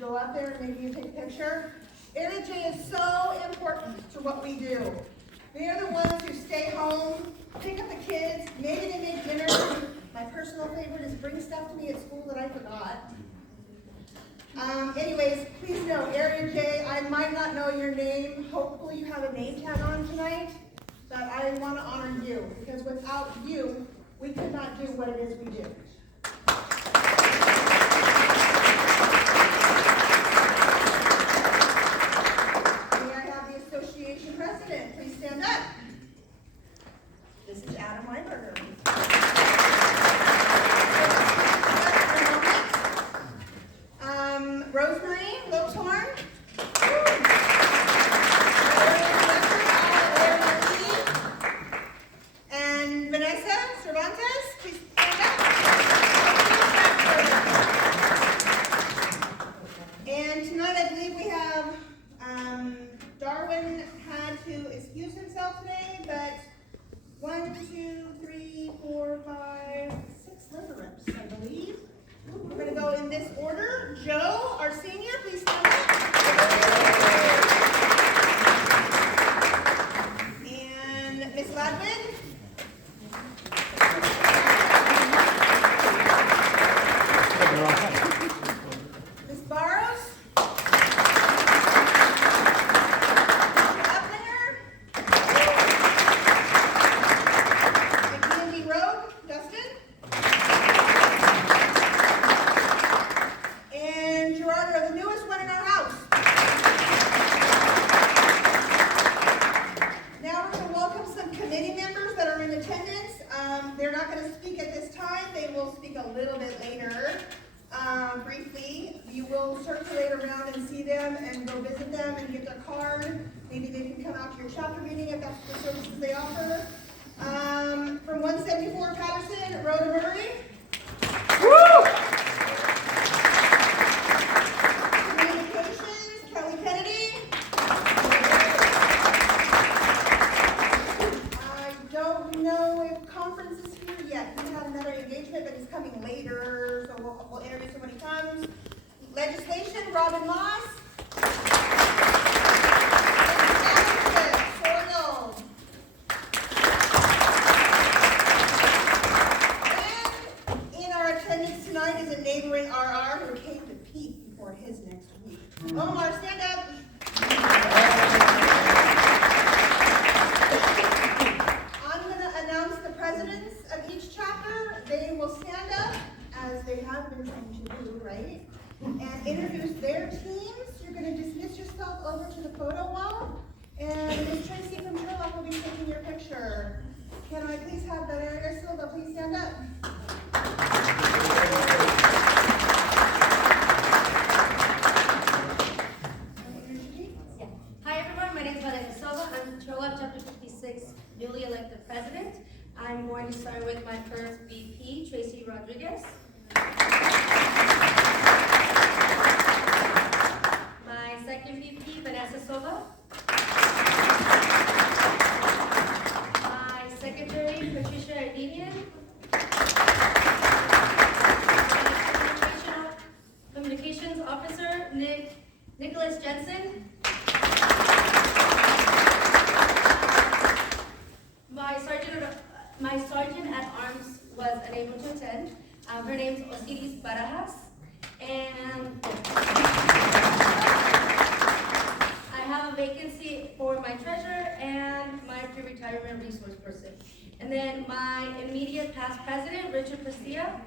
go out there and maybe you take a picture. Area J is so important to what we do. They are the ones who stay home, pick up the kids, maybe they make dinner. My personal favorite is bring stuff to me at school that I forgot. Anyways, please know, Area J, I might not know your name. Hopefully you have a name tag on tonight, but I want to honor you, because without you, we could not do what it is we do. May I have the association president please stand up? This is Adam Weinberger. Rosemary Lopeshorn. And Vanessa Cervantes, please stand up. And tonight I believe we have Darwin had to excuse himself today, but 1, 2, 3, 4, 5, 6 liver reps, I believe. We're going to go in this order. Joe, our senior, please stand up. And Miss Ladwin. Miss Barrows. Uplinger. McKinney Road, Dustin. And Gerard are the newest one in our house. Now we're going to welcome some committee members that are in attendance. They're not going to speak at this time. They will speak a little bit later, briefly. You will circulate around and see them and go visit them and get their card. Maybe they can come out to your chapter meeting if that's the services they offer. From 174 Patterson, Rhoda Murray. Woo! But he's coming later, so we'll introduce him when he comes. Legislation, Robin Moss. And in our attendance tonight is a neighboring RR who came to peep before his next week. Omar, stand up. I'm going to announce the presidents of each chapter. They will stand up, as they have been trained to do, right? And introduce their teams. You're going to dismiss yourself over to the photo wall. And Ms. Tracy from Sherlock will be taking your picture. Can I please have Valeria Silva please stand up? Hi everyone, my name is Valeria Silva. I'm Sherlock Chapter 56, newly elected president. I'm going to start with my first VP, Tracy Rodriguez. My second VP, Vanessa Silva. My secretary, Patricia Ardenian. Communications officer, Nicholas Jensen. My sergeant at arms was unable to attend. Her name's Osiris Barajas. And I have a vacancy for my treasurer and my pre-retirement resource person. And then my immediate past president, Richard Prestia.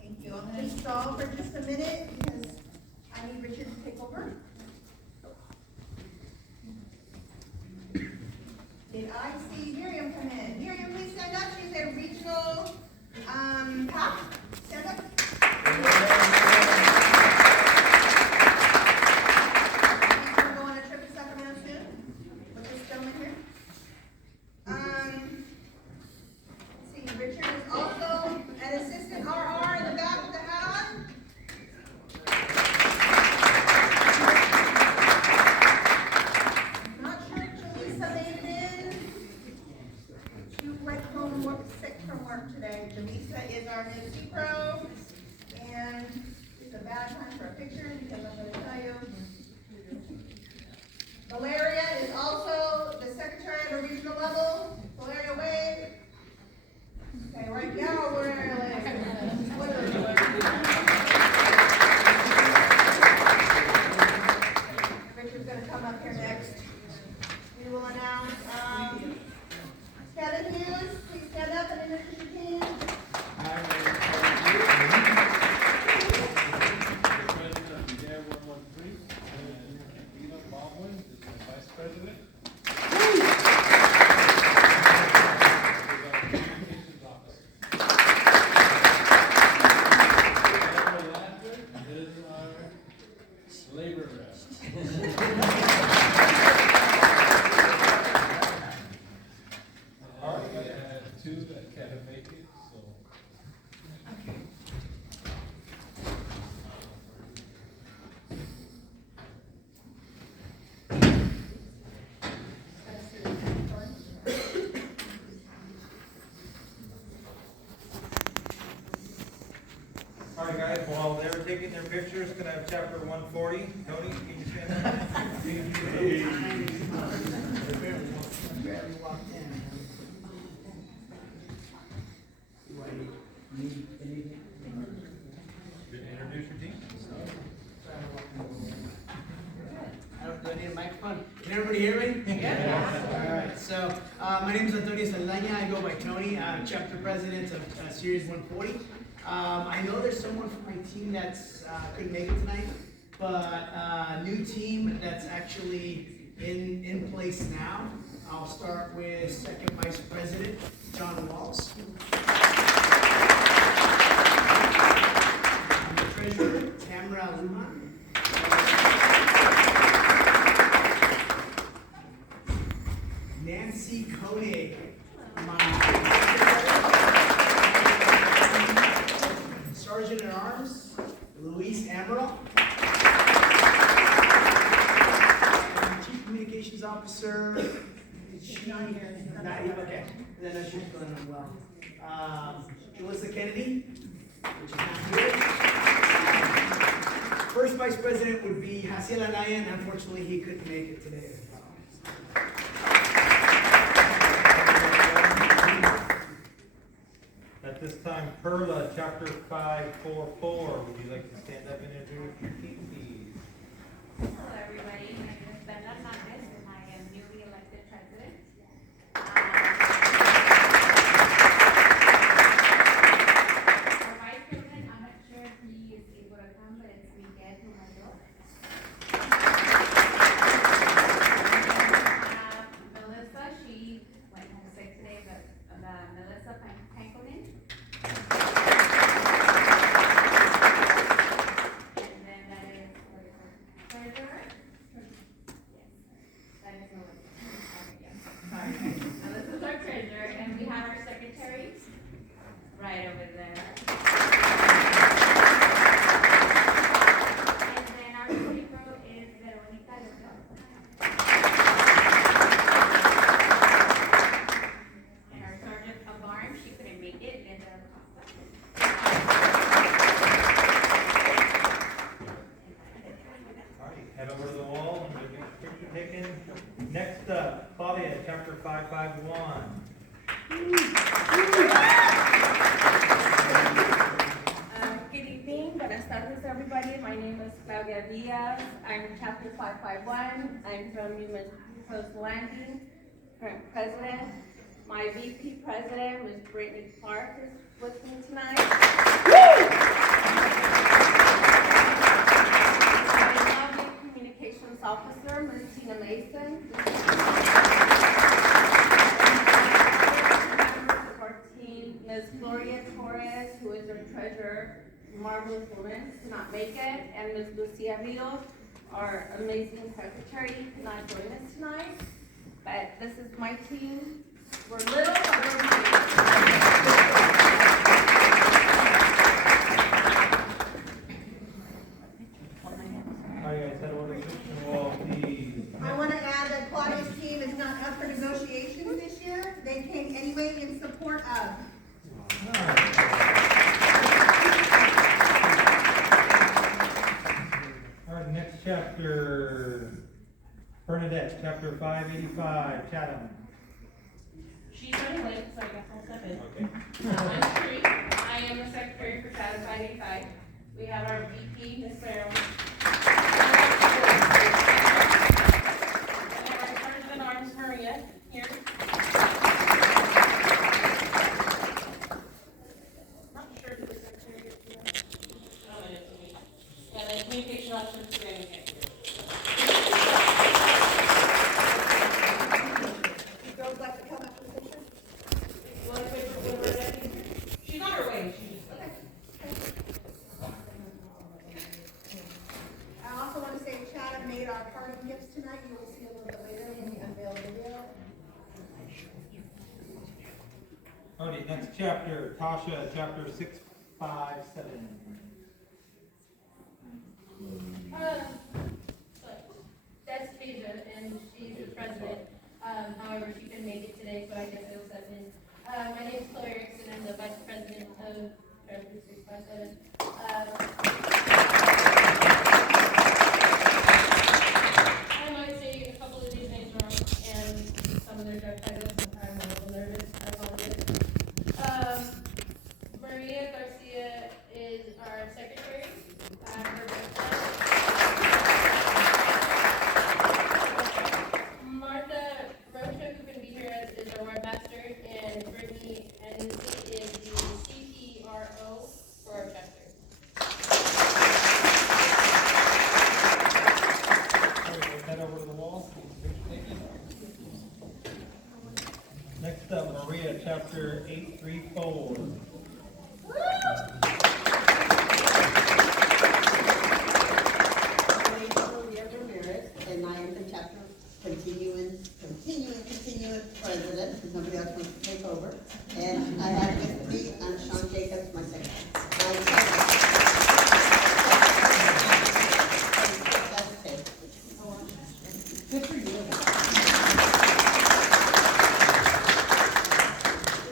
Thank you. I'm going to stall for just a minute because I need Richard to take over. Did I see Miriam come in? Miriam, please stand up. She's a regional PAC. Stand up. We're going on a trip to Sacramento soon. from work today. Delisa is our new C-Pro, and it's a bad time for a picture because I'm going to tell you. Valeria is also the secretary at the regional level. Valeria, wave. Okay, right now we're Richard's going to come up here next. We will announce Kevin Hughes. Please stand up and introduce your team. President. Is our labor rest. All right, I had two that can't make it, so. All right, guys, while they're taking their pictures, can I have chapter 140? Tony, can you stand up? Barely walked in. Do I need anything? Introduce your team. Do I need a microphone? Can everybody hear me? Yeah. All right, so my name is Antonio Saldaña. I go by Tony. I'm chapter president of Series 140. I know there's someone from my team that's couldn't make it tonight, but new team that's actually in place now. I'll start with second vice president, John Walls. Treasurer, Tamara Luma. Nancy Koenig, Sergeant at Arms, Luis Amaral. And Chief Communications Officer, she's not here. Not here, okay. And then she's going on well. Julissa Kennedy, which is not here. First Vice President would be Hasiel Anaya, and unfortunately he couldn't make it today. At this time, Perla, chapter 544. Would you like to stand up and introduce your team, please? Hello, everybody. My name is Brenda Hernandez, and I am newly elected president. Our vice president, I'm not sure if he is able to come, but it's Miguel Numayo. Melissa, she went home sick today, but Melissa Pankonen. And then that is treasurer. Yes, that is Melissa. Okay, yes. Melissa's our treasurer, and we have our secretary right over there. And then our CFO is Veronica Lopez. And our sergeant of arms, she couldn't make it, Linda Acosta. All right, head over to the wall and get your picture taken. Next up, Claudia, chapter 551. Good evening, buenas tardes, everybody. My name is Claudia Diaz. I'm chapter 551. I'm from Human Coast Landing, current president. My VP president, Ms. Brittany Clark, is with me tonight. My lovely communications officer, Ms. Tina Mason. Members of our team, Ms. Gloria Torres, who is our treasurer, marvelous woman, could not make it, and Ms. Lucia Rios, our amazing secretary, could not join us tonight. But this is my team. We're little, but we're mighty. All right, guys, head over to the kitchen wall, please. I want to add that Claudia's team is not up for negotiations this year. They came anyway in support of. Claudette, chapter 585, Chatham. She's running late, so I guess I'll step in. Okay. I'm Sheree. I am the secretary for Chatham 585. We have our VP, Ms. Marilyn. We have our sergeant at arms, Maria, here. Not sure if the secretary is here. Oh, it is me. And then communication officer, Savannah Kent. You girls like to come up to the picture? You want to wait for Loretta? She's on her way. She's I also want to say Chatham made our parting gifts tonight. You will see a little bit later when we unveil the video. Alrighty, next chapter, Tasha, chapter 657. That's Phaedra, and she's the president. However, she couldn't make it today, so I guess it'll step in. My name is Chloe Erickson. I'm the vice president of Treasury 657. I might say a couple of these names wrong, and some of their job titles. I'm a little nervous. I apologize. Maria Garcia is our secretary. Her birthday. Martha Rocha, who can be here as is our webmaster, and Brittany and Lucy is the CPRO for our chapter. Alright, head over to the wall. Next up, Maria, chapter 834. And I am the chapter continuing president, because nobody else wants to take over. And I have with me, Sean Jacobs, my secretary. Good for you.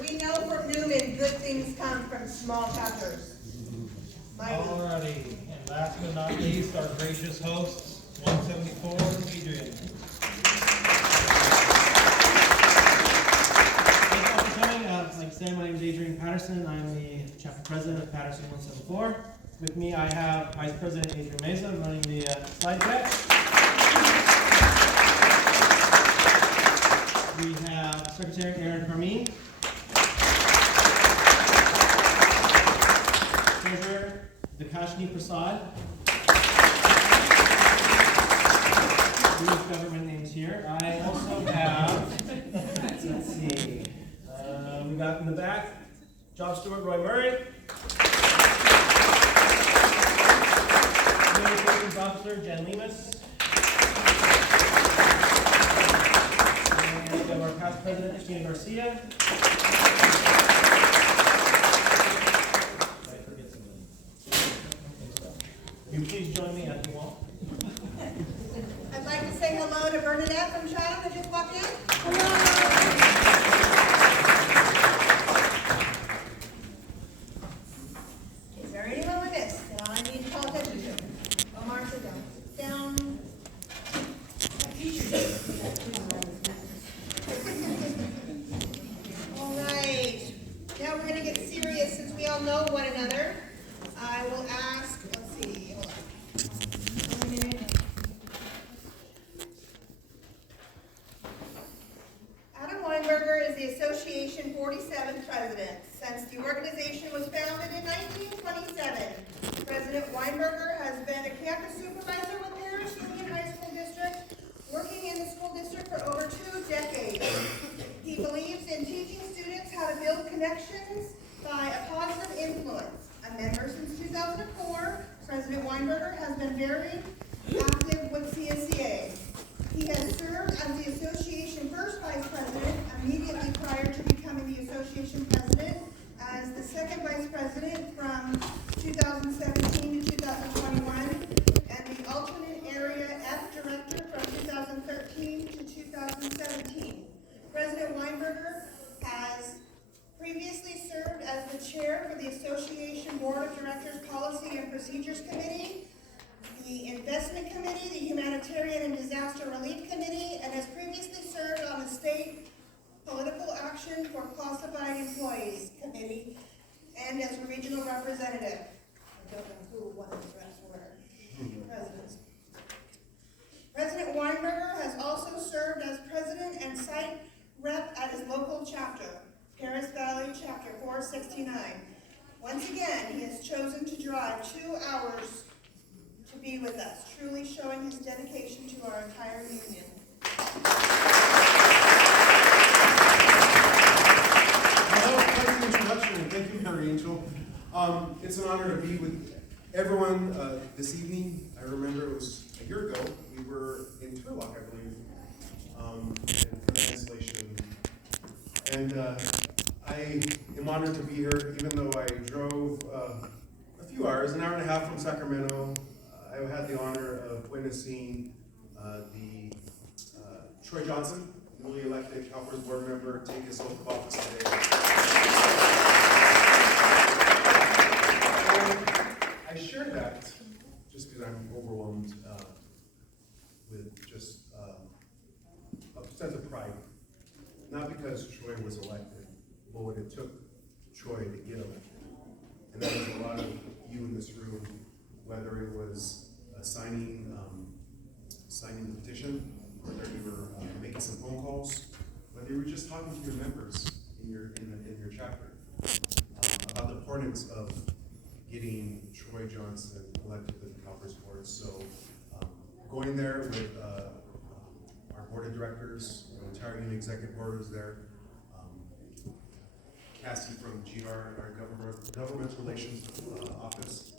We know from Newman, good things come from small chapters. Alrighty, and last but not least, our gracious hosts, 174, Adrian. Thank you all for coming. Like I said, my name is Adrian Patterson. I'm the chapter president of Patterson 174. With me, I have Vice President Adrian Meza. I'm running the slide deck. We have Secretary Aaron Carmine. Treasurer Vikashni Prasad. These government names here. I also have, let's see, we got in the back, Job Steward Roy Murray. Communications Officer Jen Lemus. And we have our past president, Christina Garcia. Did I forget somebody? Will you please join me at the wall? I'd like to say hello to Bernadette from Chatham that just walked in. Is there anyone with this that I need to call attention to? Omar, sit down. Sit down. All right. Now we're gonna get serious since we all know one another. I will ask, let's see, hold on. Adam Weinberger is the Association 47th president. Since the organization was founded in 1927, President Weinberger has been a campus supervisor with Parish Union High School District, working in the school district for over 2 decades. He believes in teaching students how to build connections by a positive influence. A member since 2004, President Weinberger has been very active with CSEA. He has served as the association first vice president immediately prior to becoming the association president, as the second vice president from 2017 to 2021, and the alternate area F director from 2013 to 2017. President Weinberger has previously served as the chair for the Association Board of Directors Policy and Procedures Committee, the Investment Committee, the Humanitarian and Disaster Relief Committee, and has previously served on the State Political Action for Classified Employees Committee and as a regional representative. I don't know who won the rest were. Presidents. President Weinberger has also served as president and site rep at his local chapter, Paris Valley Chapter 469. Once again, he has chosen to drive 2 hours to be with us, truly showing his dedication to our entire union. Well, quite an introduction, and thank you, Mary Angel. It's an honor to be with everyone this evening. I remember it was a year ago, we were in Turlock, I believe, for the installation. And I am honored to be here, even though I drove a few hours, an hour and a half from Sacramento. I had the honor of witnessing the Troy Johnson, newly elected CalPERS board member, take his oath of office today. I share that just because I'm overwhelmed with just a sense of pride. Not because Troy was elected, but what it took Troy to get elected. And that was a lot of you in this room, whether it was signing the petition, whether you were making some phone calls, whether you were just talking to your members in your chapter about the importance of getting Troy Johnson elected to the CalPERS board. So going there with our board of directors, the entire union executive board was there. Cassie from GR, our government relations office,